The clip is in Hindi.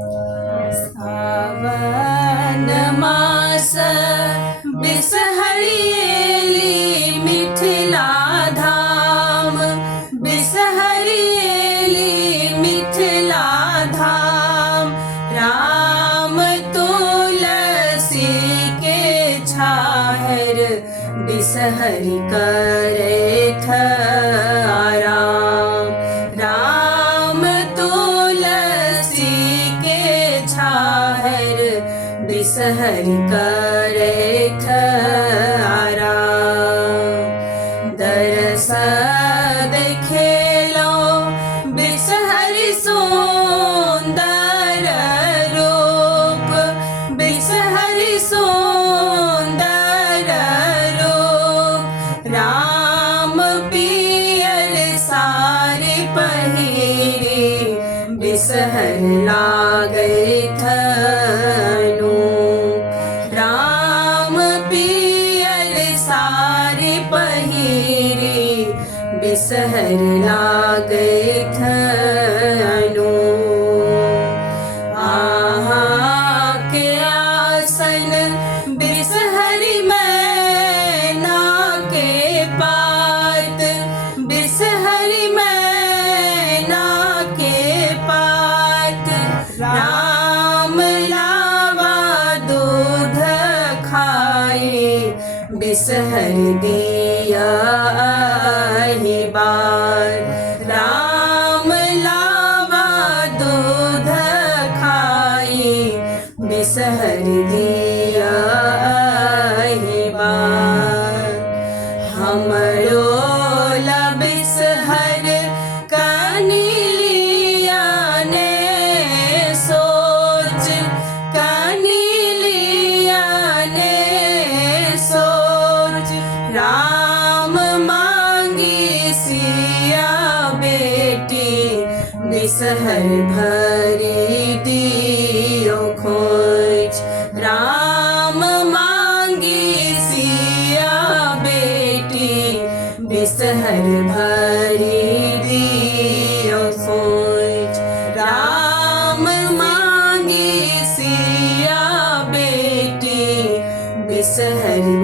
सावन मास बिसहरियेली मिथिला धाम, बिसहरियेली मिथिला धाम। राम तुलसी के छाहर बिसहरि करैथ आराम। राम तुलसी के छाहर बिसहरि करैथ आराम। दरस देखेलो बिसहरि सुंदर रूप, बिसहरि सुंदर रूप। राम पियर सारी पहिरी बिसहरि लागैथ अनूप। राम पियर सारी पहिरी बिसहरि लागैथ अनूप। आहा के आसन बिसहरि मैना के पात, बिसहरि मैना के पात। राम लावा दूध खाए बिसहरि दिया अहि बार। राम लावा दूध खाए बिसहरि दिया अहि बार। हमरो ला बिसहर कनि लिया ने सोच, कनि लिया ने सोच। राम मांगी सिया बेटी बिसहरि भरी दियो खोज। राम मांगी सिया बेटी बिसहरि भरी दियो खोज। राम मांगी सिया बेटी बिसहरि